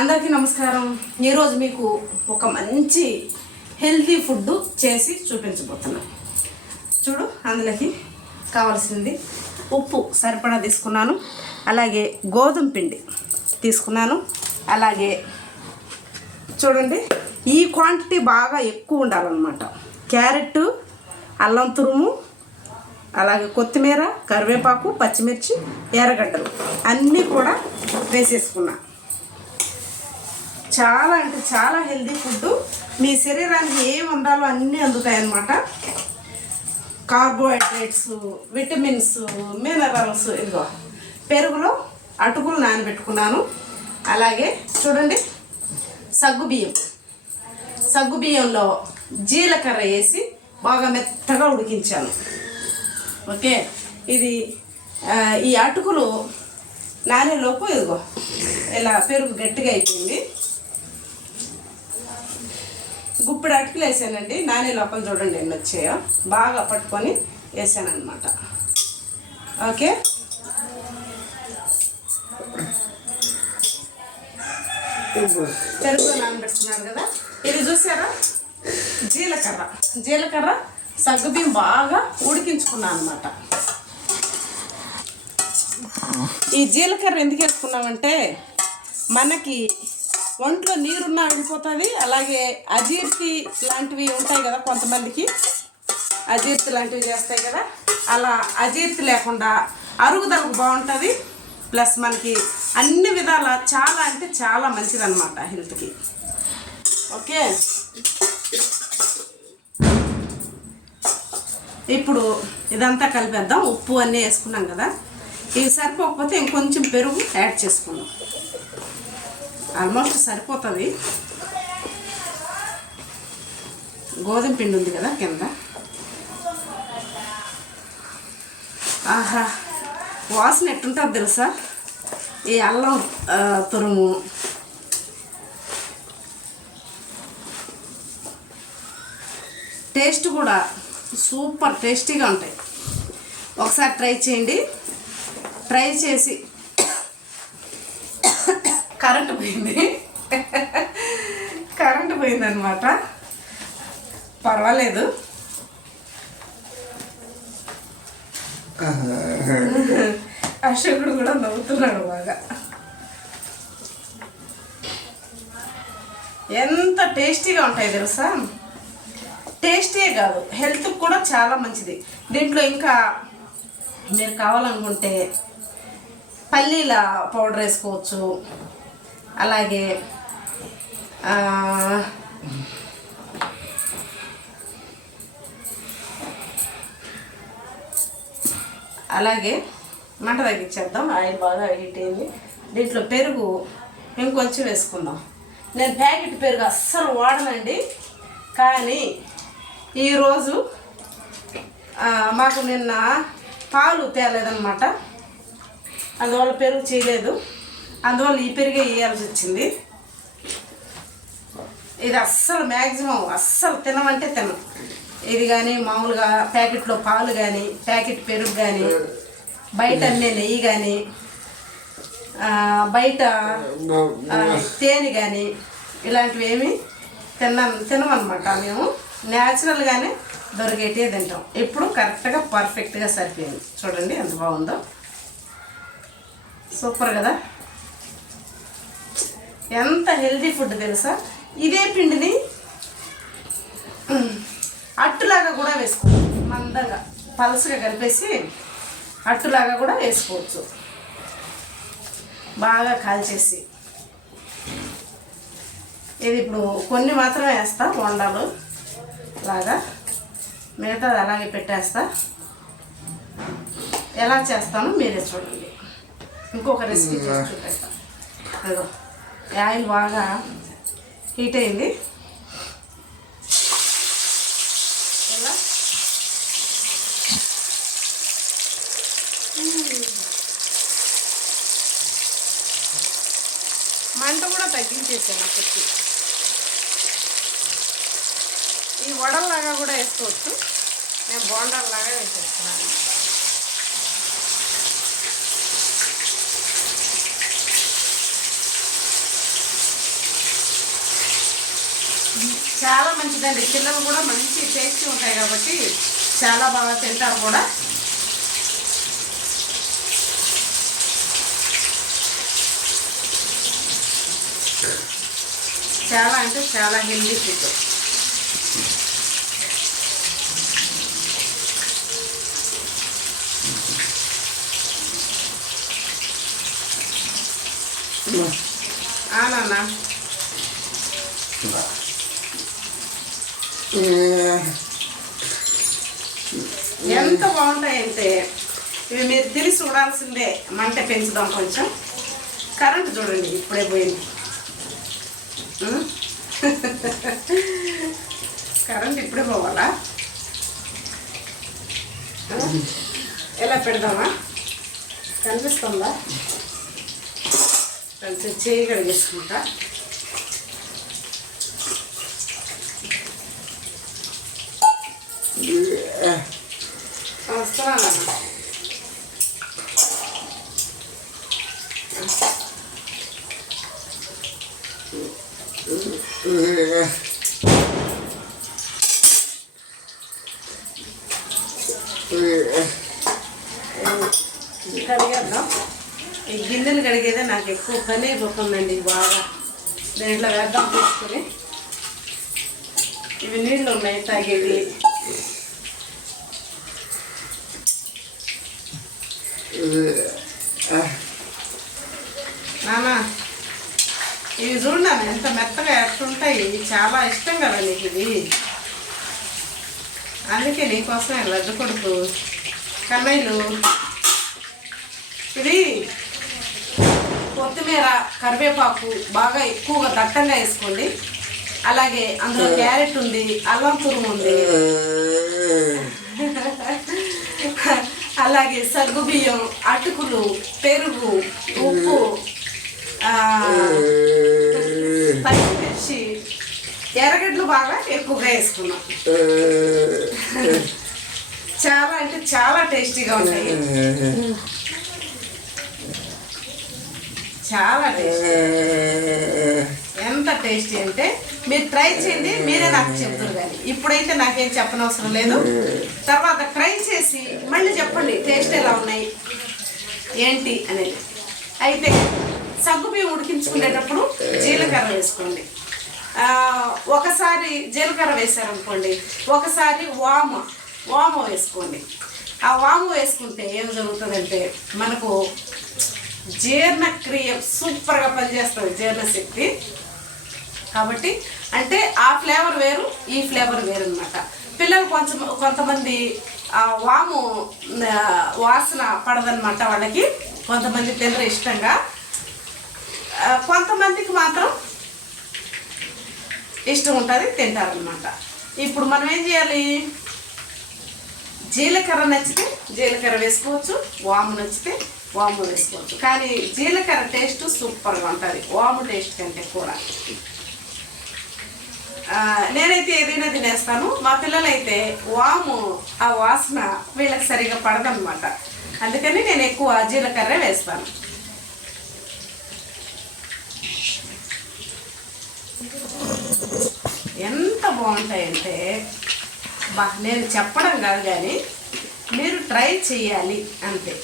అందరికీ నమస్కారం. ఈరోజు మీకు ఒక మంచి హెల్తీ ఫుడ్ చేసి చూపించబోతున్నాను చూడు అందులోకి కావాల్సింది ఉప్పు సరిపడా తీసుకున్నాను. అలాగే గోధుమ పిండి తీసుకున్నాను. అలాగే చూడండి ఈ క్వాంటిటీ బాగా ఎక్కువ ఉండాలన్నమాట. క్యారెట్ అల్లం తురుము అలాగే కొత్తిమీర కరివేపాకు పచ్చిమిర్చి ఎర్రగడ్డలు అన్నీ కూడా వేసేసుకున్నాను చాలా అంటే చాలా హెల్దీ ఫుడ్. మీ శరీరానికి ఏం ఉండాలో అన్నీ అందుతాయి అన్నమాట కార్బోహైడ్రేట్స్ విటమిన్స్ మినరల్స్ ఇదిగో. పెరుగులో అటుకులు నానబెట్టుకున్నాను. అలాగే చూడండి సగ్గుబియ్యం సగ్గుబియ్యంలో జీలకర్ర వేసి బాగా మెత్తగా ఉడికించాను. ఓకే? ఇది ఈ అటుకులు నానేలోపు ఇదిగో ఇలా పెరుగు గట్టిగా అయిపోయింది. గుప్పిడి అటుకులు వేసానండి. నానే లోపల చూడండి ఎన్ని వచ్చాయో బాగా పట్టుకొని వేసాను ఓకే? పెరుగు నానబెడుతున్నారు కదా? ఇది చూసారా? జీలకర్ర. జీలకర్ర సగ్గుబియ్యం బాగా ఉడికించుకున్నాను అనమాట ఈ జీలకర్ర ఎందుకు వేసుకున్నామంటే మనకి ఒంట్లో నీరున్నా వెళ్ళిపోతుంది అలాగే అజీర్తి లాంటివి ఉంటాయి కదా కొంతమందికి. అజీర్తి లాంటివి చేస్తాయి కదా. అలా అజీర్తి లేకుండా అరుగుదలకు బాగుంటుంది. ప్లస్ మనకి అన్ని విధాల చాలా అంటే చాలా మంచిదన్నమాట హెల్త్కి. ఓకే? ఇప్పుడు ఇదంతా కలిపేద్దాం. ఉప్పు అన్నీ వేసుకున్నాం కదా. ఇవి సరిపోకపోతే ఇంకొంచెం పెరుగు యాడ్ చేసుకుందాం. ఆల్మోస్ట్ సరిపోతుంది. గోధుమ పిండి ఉంది కదా కింద. ఆహా వాసన ఎట్టుంటుంది తెలుసా? ఈ అల్లం తురుము. టేస్ట్ కూడా సూపర్ టేస్టీగా ఉంటాయి. ఒకసారి ట్రై చేయండి. ట్రై చేసి కరెంటు పోయింది. కరెంటు పోయిందనమాట పర్వాలేదు. అశోకుడు కూడా నవ్వుతున్నాడు బాగా. ఎంత టేస్టీగా ఉంటాయి తెలుసా? టేస్టీ కాదు హెల్త్కి కూడా చాలా మంచిది. దీంట్లో ఇంకా మీరు కావాలనుకుంటే పల్లీల పౌడర్ వేసుకోవచ్చు. అలాగే అలాగే మంట తగ్గించేద్దాం. ఆయిల్ బాగా హీట్ అయింది. దీంట్లో పెరుగు ఇంకొంచెం వేసుకుందాం. నేను ప్యాకెట్ పెరుగు అస్సలు వాడనండి. కానీ ఈరోజు మాకు నిన్న పాలు తేలేదనమాట అందువల్ల పెరుగు చేయలేదు. అందువల్ల ఈ పెరుగే వేయాల్సి వచ్చింది? ఇది అస్సలు మ్యాక్సిమం అస్సలు తినమంటే తినం. ఇది కానీ మామూలుగా ప్యాకెట్లో పాలు కానీ ప్యాకెట్ పెరుగు కానీ బయట అమ్మే నెయ్యి కానీ బయట తేనె కానీ ఇలాంటివి ఏమి తిన్నాం తినమన్నమాట మేము. న్యాచురల్గానే దొరికేటివే తింటాం. ఇప్పుడు కరెక్ట్గా పర్ఫెక్ట్గా సరిపోయింది. చూడండి ఎంత బాగుందో. సూపర్ కదా? ఎంత హెల్తీ ఫుడ్ తెలుసా? ఇదే పిండిని అట్టులాగా కూడా వేసుకోవచ్చు. మందంగా పలసగా కలిపేసి అట్టులాగా కూడా వేసుకోవచ్చు. బాగా కాల్చేసి. ఇది ఇప్పుడు కొన్ని మాత్రమే వేస్తా బొండాలు లాగా. మిగతాది అలాగే పెట్టేస్తా. ఎలా చేస్తానో మీరే చూడండి. ఇంకొక రెసిపీ చేసి చూపిస్తా అదిగో ఈ ఆయిల్ బాగా హీట్ అయింది. ఇలా మంట కూడా తగ్గించేసాను అప్పటికి. ఈ వడల్లాగా కూడా వేసుకోవచ్చు. నేను బోండాల్లాగా వేసేస్తున్నాను. చాలా మంచిదండి. పిల్లలు కూడా మంచి టేస్టీ ఉంటాయి కాబట్టి చాలా బాగా తింటారు కూడా. చాలా అంటే చాలా హెల్దీ ఫుడ్. నాన్న. ఎంత బాగుంటాయంటే ఇవి మీరు తిని చూడాల్సిందే మంట పెంచుదాం కొంచెం. కరెంట్ చూడండి ఇప్పుడే పోయింది. కరెంట్ ఇప్పుడే పోవాలా? ఎలా పెడదామా? కనిపిస్తుందా? కొంచెం చేయగలిగేసుకుంటా కడిగేసుకుంటా వస్తున్నానమ్మా కడిగేద్దాం ఈ గిన్నెలు కడిగేదే నాకు ఎక్కువ పని అయిపోతుందండి బాగా దీంట్లో వేద్దాం తీసుకొని ఇవి నీళ్ళు ఉన్నాయి తాగేవి నానా ఇవి చూడండి ఎంత మెత్తగా ఎట్లుంటాయి చాలా ఇష్టం కదా నీకు ఇది అందుకే నీకోసమే లడ్డు కొడుకు కన్నయ్యలు ఇది కొత్తిమీర కరివేపాకు బాగా ఎక్కువగా దట్టంగా వేసుకోండి. అలాగే అందులో క్యారెట్ ఉంది అల్లం తురుము ఉంది. అలాగే సగ్గు బియ్యం అటుకులు పెరుగు ఉప్పు పచ్చిమిర్చి ఎర్రగడ్డలు బాగా ఎక్కువగా వేసుకున్నాం. చాలా అంటే చాలా టేస్టీగా ఉంటాయి చాలా టేస్టీ. ఎంత టేస్టీ అంటే మీరు ట్రై చేయండి మీరే నాకు చెప్తారు కానీ. ఇప్పుడైతే నాకేం చెప్పనవసరం లేదు. తర్వాత ట్రై చేసి మళ్ళీ చెప్పండి టేస్ట్ ఎలా ఉన్నాయి? ఏంటి అనేది. అయితే సగ్గు బియ్యం ఉడికించుకునేటప్పుడు జీలకర్ర వేసుకోండి. ఒకసారి జీలకర్ర వేసారనుకోండి ఒకసారి వామ వామ వేసుకోండి. ఆ వాము వేసుకుంటే ఏం జరుగుతుందంటే మనకు జీర్ణక్రియ సూపర్గా పనిచేస్తుంది జీర్ణశక్తి. కాబట్టి అంటే ఆ ఫ్లేవర్ వేరు ఈ ఫ్లేవర్ వేరు అనమాట పిల్లలు కొంచెం కొంతమంది ఆ వాము వాసన పడదనమాట వాళ్ళకి. కొంతమంది తినరు ఇష్టంగా. కొంతమందికి మాత్రం ఇష్టం ఉంటుంది తింటారనమాట ఇప్పుడు మనం ఏం చేయాలి? జీలకర్ర నచ్చితే జీలకర్ర వేసుకోవచ్చు వాము నచ్చితే వాము వేసుకోవచ్చు. కానీ జీలకర్ర టేస్ట్ సూపర్గా ఉంటుంది వాము టేస్ట్ కంటే కూడా. నేనైతే ఏదైనా తినేస్తాను. మా పిల్లలైతే వాము ఆ వాసన వీళ్ళకి సరిగా పడదనమాట అందుకని నేను ఎక్కువ జీలకర్ర వేస్తాను. ఎంత బాగుంటాయంటే బా నేను చెప్పడం కాదు కానీ మీరు ట్రై చేయాలి అంతే.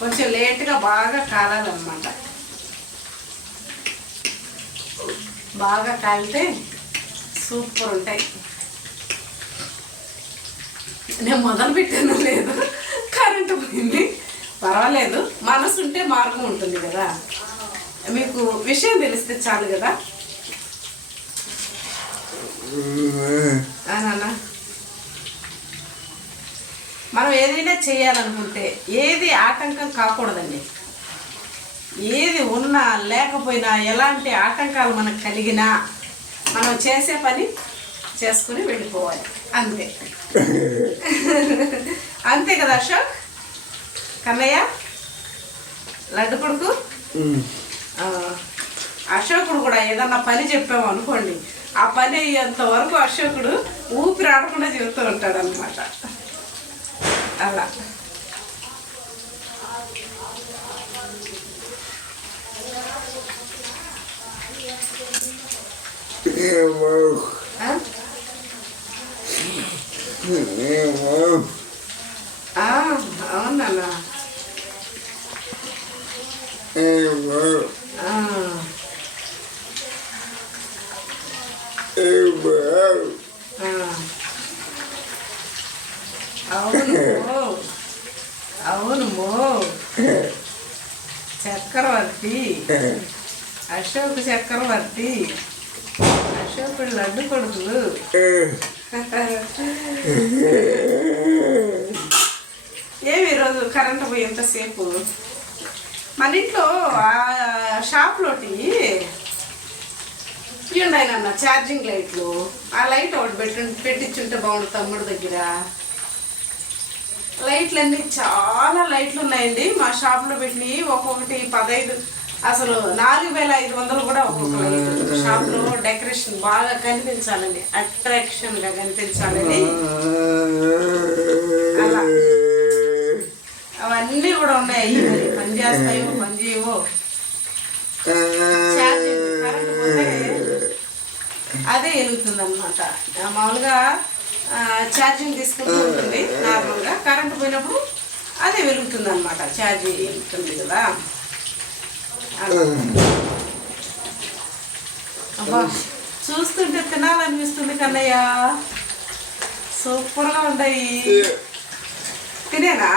కొంచెం లేట్గా బాగా కాలాలన్నమాట. బాగా కాలితే సూపర్ ఉంటాయి. నేను మొదలు పెట్టాను లేదు. కరెంటు పోయింది. పర్వాలేదు. మనసు ఉంటే మార్గం ఉంటుంది కదా. మీకు విషయం తెలిస్తే చాలు కదా. నాన్న. మనం ఏదైనా చేయాలనుకుంటే ఏది ఆటంకం కాకూడదండి. ఏది ఉన్నా లేకపోయినా ఎలాంటి ఆటంకాలు మనకు కలిగినా మనం చేసే పని చేసుకుని వెళ్ళిపోవాలి. అంతే. అంతే కదా అశోక్? కన్నయ్య? లడ్డు కొడుకు? అశోకుడు కూడా ఏదన్నా పని చెప్పాము అనుకోండి ఆ పని అయ్యేంత వరకు అశోకుడు ఊపిరి ఆడకుండా చెబుతూ ఉంటాడు అనమాట అలా. ఆ? ఆ, అవునన్నా ఆ, ఆ. అవును మో. అవును మో చక్రవర్తి అశోక్ చక్రవర్తి అశోకుడు లడ్డు ఏమి ఈరోజు కరెంట్ పోయి ఎంతసేపు? మన ఇంట్లో ఆ షాప్లోటి ఉన్నాయి నాన్న ఛార్జింగ్ లైట్లు ఆ లైట్ ఒకటి పెట్టి పెట్టించుంటే బాగుండు తమ్ముడు దగ్గర. లైట్లు అన్నీ చాలా లైట్లు ఉన్నాయండి. మా షాప్లో పెట్టినవి ఒక్కొక్కటి పదహైదు అసలు నాలుగు వేల ఐదు వందలు కూడా ఒక్కొక్క షాప్లో డెకరేషన్ బాగా కనిపించాలని అట్రాక్షన్గా కనిపించాలని అవన్నీ కూడా ఉన్నాయి. పని చేస్తాయో పని చేయవో. అదే వెలుగుతుంది అనమాట మామూలుగా ఛార్జింగ్ తీసుకుంటూ ఉంటుంది నార్మల్గా కరెంట్ పోయినప్పుడు అదే వెలుగుతుంది అనమాట ఛార్జింగ్ వెలుగుతుంది కదా. అబ్బా చూస్తుంటే తినాలనిపిస్తుంది కన్నయ్య. సూపర్గా ఉన్నాయి తినేనా?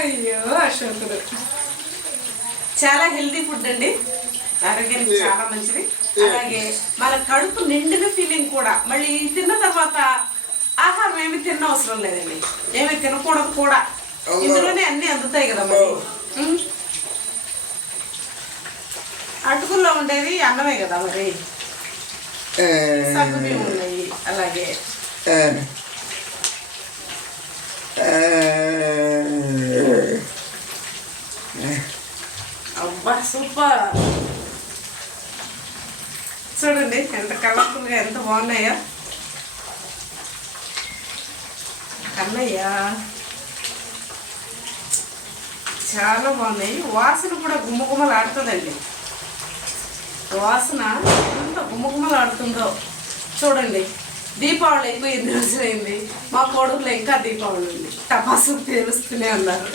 అయ్యో అశోకుడు. చాలా హెల్తీ ఫుడ్ అండి. ఆరోగ్యానికి చాలా మంచిది. అలాగే మన కడుపు నిండిన ఫీలింగ్ కూడా. మళ్ళీ తిన్న తర్వాత ఆహారం ఏమి తిన్న అవసరం లేదండి. ఏమి తినకూడదు కూడా. ఇందులోనే అన్ని అందుతాయి కదా మరి. ఉం? అటుకుల్లో ఉండేది అన్నమే కదా మరి. బియ్యం ఉన్నాయి అలాగే. అబ్బా సూపర్. చూడండి ఎంత కలర్ఫుల్గా ఎంత బాగున్నాయో? కన్నయ్య. చాలా బాగున్నాయి. వాసన కూడా గుమ్మగుమ్మలు ఆడుతుందండి వాసన ఎంత గుమ్మగుమ్మలు ఆడుతుందో చూడండి. దీపావళి అయిపోయి ఎన్ని రోజులైంది. మా కొడుకులో ఇంకా దీపావళి ఉంది. టపాసు తెలుస్తూనే ఉన్నారు.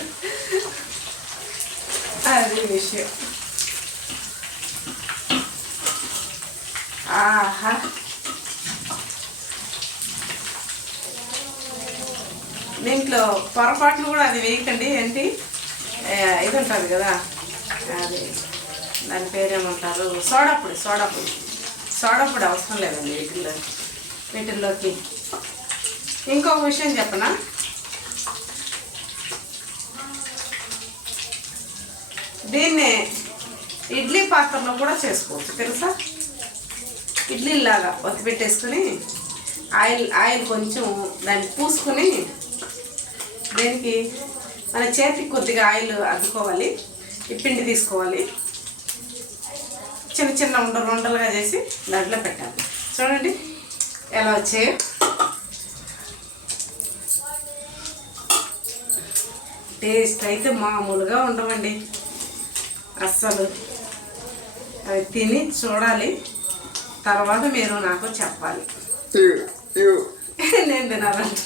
అది విషయం. ఆహా. దీంట్లో పొరపాట్లు కూడా అది వేయకండి ఏంటి? ఇది ఉంటుంది కదా. అది దాని పేరేమంటారు? సోడా సోడాపొడి సోడాపొడి అవసరం లేదండి వీటిల్లో వీటిల్లోకి. ఇంకొక విషయం చెప్పనా? దీన్ని ఇడ్లీ పాత్రలో కూడా చేసుకోవచ్చు తెలుసా? ఇడ్లీలాగా ఒత్తి పెట్టేసుకుని ఆయిల్ ఆయిల్ కొంచెం దాన్ని పూసుకుని దీనికి మన చేతికి కొద్దిగా ఆయిల్ అద్దుకోవాలి ఈ పిండి తీసుకోవాలి. చిన్న చిన్న ఉండలు ఉండలుగా చేసి దాంట్లో పెట్టాలి. చూడండి ఎలా వచ్చాయో. టేస్ట్ అయితే మామూలుగా ఉండవండి. అస్సలు. అవి తిని చూడాలి. తర్వాత మీరు నాకు చెప్పాలి. నేను తినాలంట.